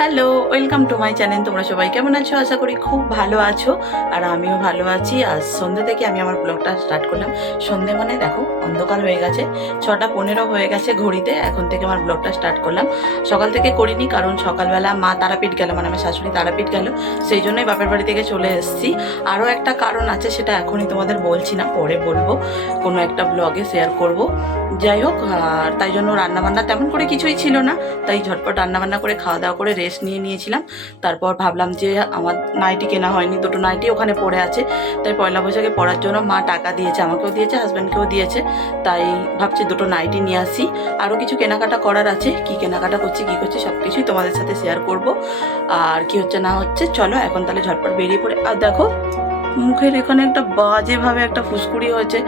Hello welcome to my channel তোমরা সবাই কেমন আছো? আশা করি খুব ভালো আছো। আর আমিও ভালো আছি। আজ সন্ধ্যে থেকে আমি আমার ব্লগটা স্টার্ট করলাম। সন্ধ্যে মানে দেখো, অন্ধকার হয়ে গেছে। ছটা পনেরো হয়ে গেছে ঘড়িতে। এখন থেকে আমার ব্লগটা স্টার্ট করলাম। সকাল থেকে করিনি, কারণ সকালবেলা মা তারাপীঠ গেল মানে আমার শাশুড়ি তারাপীঠ গেল। সেই জন্যই বাপের বাড়ি থেকে চলে এসেছি। আরও একটা কারণ আছে, সেটা এখনই তোমাদের বলছি না, পরে বলব। কোনো একটা ব্লগে শেয়ার করব। যাই হোক, আর তাই জন্য রান্নাবান্না তেমন করে কিছুই ছিল না। তাই ঝটপট রান্নাবান্না করে খাওয়া দাওয়া করে রেস্ট নিয়ে নিয়েছিলাম। তারপর ভাবলাম যে, আমার নাইটি কেনা হয়নি, দুটো নাইটি ওখানে পড়ে আছে। তাই পয়লা বৈশাখে পড়ার জন্য মা টাকা দিয়েছে, আমাকেও দিয়েছে হাজব্যান্ডকেও দিয়েছে। তাই ভাবছি দুটো নাইটি নিয়ে আসি। আরও কিছু কেনাকাটা করার আছে, কি কেনাকাটা করছি, কী করছি সব কিছুই তোমাদের সাথে শেয়ার করব। আর কি হচ্ছে না হচ্ছে, চলো এখন তাহলে ঝটপট বেরিয়ে পড়ে। আর দেখো মুখের এখানে একটা বাজেভাবে একটা ফুসকুড়ি হয়েছে।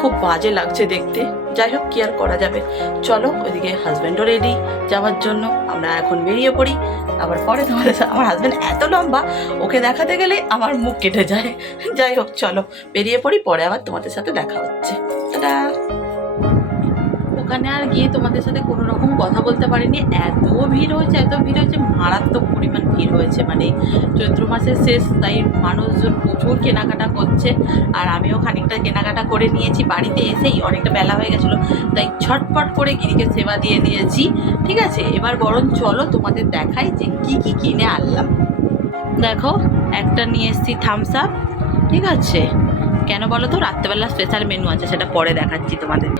খুব বাজে লাগছে দেখতে। যাই হোক, কি আর করা যাবে। চলো, ওইদিকে হাজব্যান্ডও রেডি যাওয়ার জন্য। আমরা এখন বেরিয়ে পড়ি। আবার পরে তোমাদের আমার হাজব্যান্ড এত লম্বা, ওকে দেখাতে গেলে আমার মুখ কেটে যায়। যাই হোক, চলো, বেরিয়ে পড়ি। পরে আবার তোমাদের সাথে দেখা হচ্ছে। টাটা! ওখানে আর গিয়ে তোমাদের সাথে কোনো রকম কথা বলতে পারিনি। এত ভিড় হয়েছে, এত ভিড় হয়েছে, মারাত্মক পরিমাণ ভিড় হয়েছে। মানে চৈত্র মাসের শেষ, তাই মানুষজন প্রচুর কেনাকাটা করছে। আর আমিও খানিকটা কেনাকাটা করে নিয়েছি, বাড়িতে এসেই অনেকটা বেলা হয়ে গেছিল। তাই ছটপট করে গিরিকে সেবা দিয়ে দিয়েছি ঠিক আছে? এবার বরং চলো তোমাদের দেখাই যে কি কি কিনে আনলাম। দেখো, একটা নিয়ে এসেছি থামস আপ ঠিক আছে? কেন বলো তো? রাত্রেবেলা স্পেশাল মেনু আছে, সেটা পরে দেখাচ্ছি তোমাদের।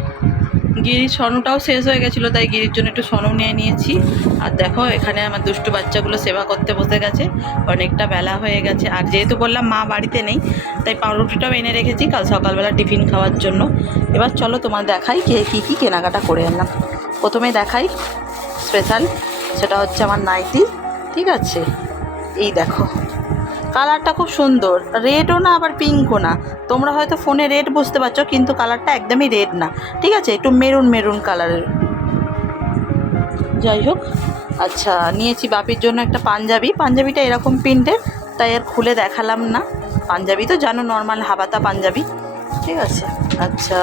গিরির স্বর্ণটাও শেষ হয়ে গেছিল, তাই গিরির জন্য একটু স্বর্ণ নিয়ে নিয়েছি। আর দেখো, এখানে আমার দুষ্টু বাচ্চাগুলো সেবা করতে বসে গেছে। অনেকটা বেলা হয়ে গেছে। আর যেহেতু বললাম মা বাড়িতে নেই, তাই পাউরুটিটাও এনে রেখেছি কাল সকালবেলা টিফিন খাওয়ার জন্য। এবার চলো তোমার দেখাই কে কী কী কেনাকাটা করে আনলাম। প্রথমে দেখাই স্পেশাল সেটা হচ্ছে আমার নাইটি। ঠিক আছে? এই দেখো। কালারটা খুব সুন্দর। রেডও না, আবার পিঙ্কও না। তোমরা হয়তো ফোনে রেড বুঝতে পারছ, কিন্তু কালারটা একদমই রেড না। ঠিক আছে? একটু মেরুন মেরুন কালারের যাই হোক আচ্ছা নিয়েছি বাপির জন্য একটা পাঞ্জাবি। পাঞ্জাবিটা এরকম প্রিন্টের তাই আর খুলে দেখালাম না। পাঞ্জাবি তো জানো নর্মাল হাবাতা পাঞ্জাবি। ঠিক আছে? আচ্ছা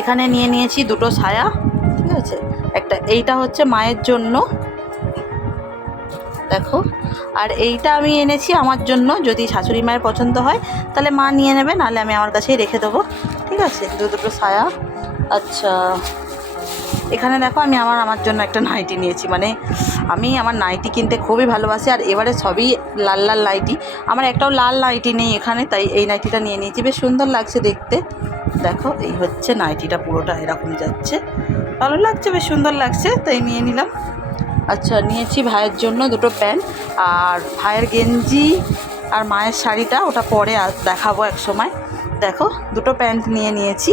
এখানে নিয়ে নিয়েছি দুটো ছায়া। ঠিক আছে? একটা, এইটা হচ্ছে মায়ের জন্য। দেখো। আর এইটা আমি এনেছি আমার জন্য, যদি শাশুড়ি মায়ের পছন্দ হয়, তাহলে মা নিয়ে নেবে, নাহলে আমি আমার কাছেই রেখে দেবো। ঠিক আছে? দু দুটো ছায়া আচ্ছা। এখানে দেখো, আমি আমার আমার জন্য একটা নাইটি নিয়েছি। মানে আমি আমার নাইটি কিনতে খুবই ভালোবাসি, আর এবারে সবই লাল লাল নাইটি। আমার একটাও লাল নাইটি নেই এখানে, তাই এই নাইটিটা নিয়ে নিয়েছি। বেশ সুন্দর লাগছে দেখতে। দেখো, এই হচ্ছে নাইটিটা পুরোটা এরকম যাচ্ছে। ভালো লাগছে, বেশ সুন্দর লাগছে, তাই নিয়ে নিলাম। আচ্ছা নিয়েছি ভাইয়ের জন্য দুটো প্যান্ট। আর ভাইয়ের গেঞ্জি আর মায়ের শাড়িটা ওটা পরে দেখাবো এক সময়। দেখো, দুটো প্যান্ট নিয়ে নিয়েছি।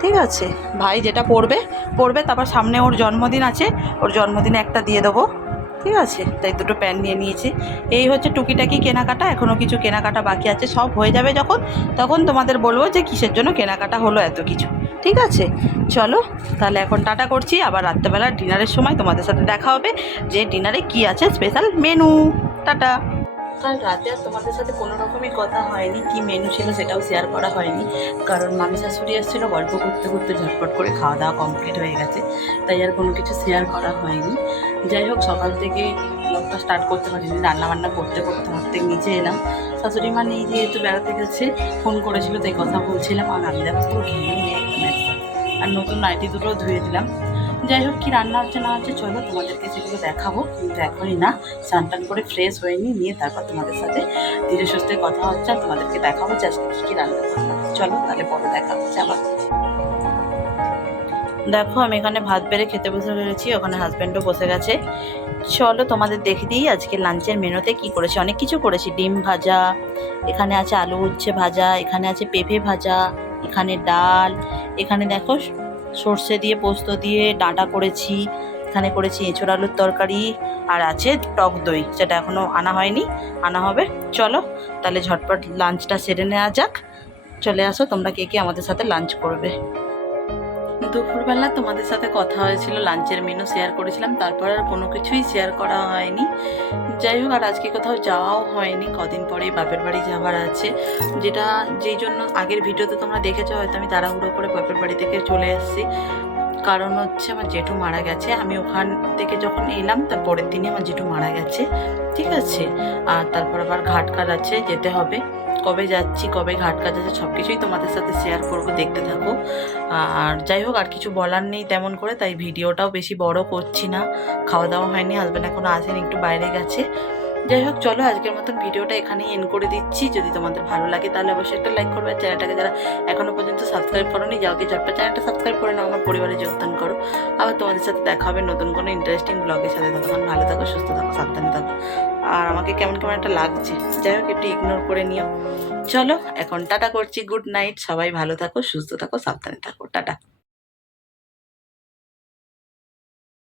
ঠিক আছে, ভাই যেটা পরবে পরবে, তারপর সামনে ওর জন্মদিন আছে, ওর জন্মদিনে একটা দিয়ে দেবো। ঠিক আছে, তাই দুটো প্যান্ট নিয়ে নিয়েছি। এই হচ্ছে টুকিটাকি কেনাকাটা এখনও কিছু কেনাকাটা বাকি আছে। সব হয়ে যাবে যখন, তখন তোমাদের বলব যে কিসের জন্য কেনাকাটা হলো এত কিছু। ঠিক আছে? চলো, তাহলে এখন টাটা করছি। আবার রাত্রেবেলা ডিনারের সময় তোমাদের সাথে দেখা হবে যে ডিনারে কি আছে স্পেশাল মেনু টাটা। কাল রাতে আর তোমাদের সাথে কোনো রকমই কথা হয়নি, কি মেনু ছিল সেটাও শেয়ার করা হয়নি। কারণ মামি শাশুড়ি এসেছিল, গল্প করতে করতে ঝটপট করে খাওয়া দাওয়া কমপ্লিট হয়ে গেছে। তাই আর কোনো কিছু শেয়ার করা হয়নি। যাই হোক, সকাল থেকে ব্লগটা স্টার্ট করতে পারিনি, রান্নাবান্না করতে করতে করতে নিচে এলাম। শাশুড়ি মা নেই যেহেতু বেড়াতে গেছে ফোন করেছিল, তাই কথা বলছিলাম, আর আমি দেখো ঘেমে আর নতুন নাইটি দুটো ধুয়ে দিলাম। যাই হোক, কি রান্না হচ্ছে না হচ্ছে চলো তোমাদেরকে সেগুলো দেখাবো। কিন্তু এখনই না, স্নান টান করে ফ্রেশ হয়ে নিয়ে তারপর তোমাদের সাথে ধীরে সুস্থে কথা হচ্ছে আর তোমাদেরকে দেখাবো যে আজকে কী কী রান্না চলো তাহলে পরে দেখা হচ্ছে আবার। দেখো, আমি এখানে ভাত বেড়ে খেতে বসে পেরেছি ওখানে হাজব্যান্ডও বসে গেছে। চলো তোমাদের দেখে দিই আজকে লাঞ্চের মেনুতে কি করেছি। অনেক কিছু করেছি, ডিম ভাজা, এখানে আছে আলু উচ্ছে ভাজা, এখানে আছে পেঁপে ভাজা, এখানে ডাল এখানে দেখো সর্ষে দিয়ে পোস্ত দিয়ে ডাঁটা করেছি, এখানে করেছি এঁচড় আলুর তরকারি আর আছে টক দই যেটা এখনও আনা হয়নি, আনা হবে। চলো তাহলে ঝটপট লাঞ্চটা সেরে নেওয়া যাক। চলে আসো, তোমরা কে কে আমাদের সাথে লাঞ্চ করবে। দুপুরবেলা তোমাদের সাথে কথা হয়েছিল, লাঞ্চের মেনু শেয়ার করেছিলাম, তারপর আর কোনো কিছুই শেয়ার করা হয়নি। যাই হোক, আর আজকে কোথাও যাওয়াও হয়নি, কদিন পরে বাপের বাড়ি যাওয়ার আছে। যেটা যেই জন্য আগের ভিডিওতে তোমরা দেখেছ, হয়তো আমি তাড়াহুড়ো করে বাপের বাড়ি থেকে চলে এসেছি। কারণ হচ্ছে আমার জেঠু মারা গেছে। আমি ওখান থেকে যখন এলাম, তার পরের দিনই আমার জেঠু মারা গেছে। ঠিক আছে? আর তারপর আবার ঘাট কাজ আছে, যেতে হবে। কবে যাচ্ছি, কবে ঘাট কাজ আছে সব কিছুই তোমাদের সাথে শেয়ার করব, দেখতে থাকো। আর যাই হোক, আর কিছু বলার নেই তেমন করে, তাই ভিডিওটাও বেশি বড় করছি না। খাওয়া দাওয়া হয়নি হাজব্যান্ড এখনও আসেনি, একটু বাইরে গেছে। যাই হোক, চলো আজকের মতন ভিডিওটা এখানেই এন্ড করে দিচ্ছি। যদি তোমাদের ভালো লাগে, তাহলে অবশ্যই একটা লাইক করবে। চ্যানেলটাকে যারা এখনও পর্যন্ত সাবস্ক্রাইব করোনি, যাও কি ঝটপট চ্যানেলটা সাবস্ক্রাইব করে নাও। আমার পরিবারে যোগদান করো। আবার তোমাদের সাথে দেখা হবে নতুন কোনো ইন্টারেস্টিং ব্লগের সাথে। ততক্ষণ ভালো থাকো, সুস্থ থাকো, সাবধানে থাকো। আর আমাকে কেমন কেমন একটা লাগছে, যাই হোক, একটু ইগনোর করে নিও। চলো, এখন টাটা করছি। গুড নাইট সবাই ভালো থাকো, সুস্থ থাকো, সাবধানে থাকো। টাটা।